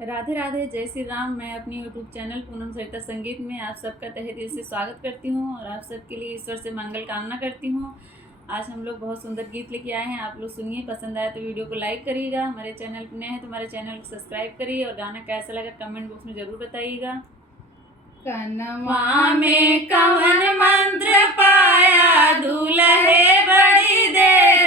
राधे राधे, जय श्री राम। मैं अपनी यूट्यूब चैनल पूनम सरिता संगीत में आप सबका तहे दिल से स्वागत करती हूँ और आप सबके लिए ईश्वर से मंगल कामना करती हूँ। आज हम लोग बहुत सुंदर गीत लेके आए हैं, आप लोग सुनिए। पसंद आए तो वीडियो को लाइक करिएगा। हमारे चैनल पर नए हैं तो हमारे चैनल को सब्सक्राइब करिए और गाना कैसा लगा कमेंट बॉक्स में ज़रूर बताइएगा। कनवा में कवन मंत्र पाया, दूल्हे बड़ी देर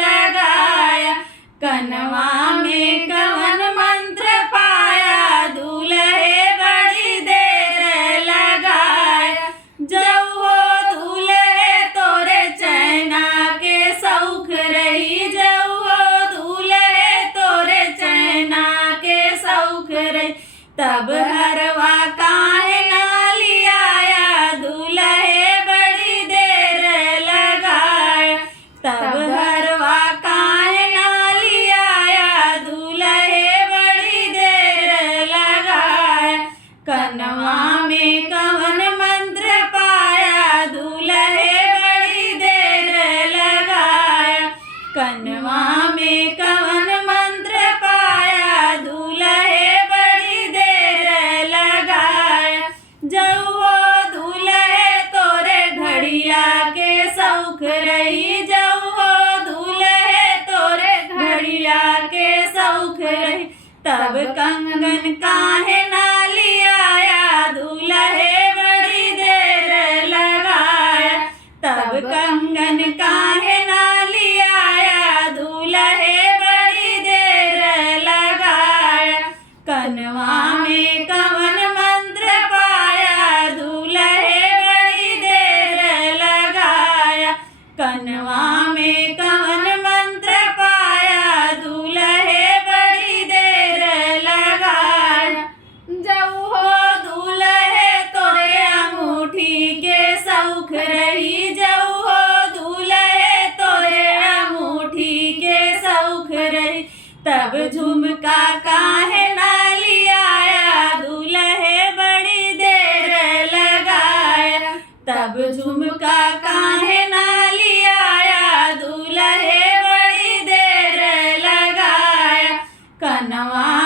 लगाया। कनवा में कवन मंत्र पाया, दूल्हे बड़ी देर लगाया। जब वो दूल्हे तोरे चैना के सौख रही, जब वो दूल्हे तोरे चैना के सौख रही, तब हरवा काहे ना लियाया, दूल्हे बड़ी देर लगाया। तब हरवा काहे ना लियाया, दूल्हे बड़ी देर लगाया। कनवा में कवन मंत्र पाया, दूल्हे बड़ी देर लगाया। कनवा में कवन मंत्र पाया, दूल्हे बड़ी देर लगाया। जब वो दूल्हे तोरे घड़िया के सौख रही, जब वो दूल्हे तोरे घड़िया के सौख रही, तब कंगन काहे ना लियाया, दूल्हे बड़ी देर लगाया। तब कंगन काहे ना लियाया, दूल्हे बड़ी देर लगाया। कनवा में कवन मंत्र पाया, दूल्हे बड़ी देर लगाया। कनवा में कवन मंत्र पाया, दूल्हे बड़ी देर लगाया। जब हो दूल्हे तोरे अंगूठी के सौख रही, जब हो दूल्हे तोरे अंगूठी के सौख रही, तब झुमका काहे ना लियाया, दूल्हे बड़ी देर लगाया। तब झुमका काहे ना लियाया, दूल्हे बड़ी देर लगाया। कनवा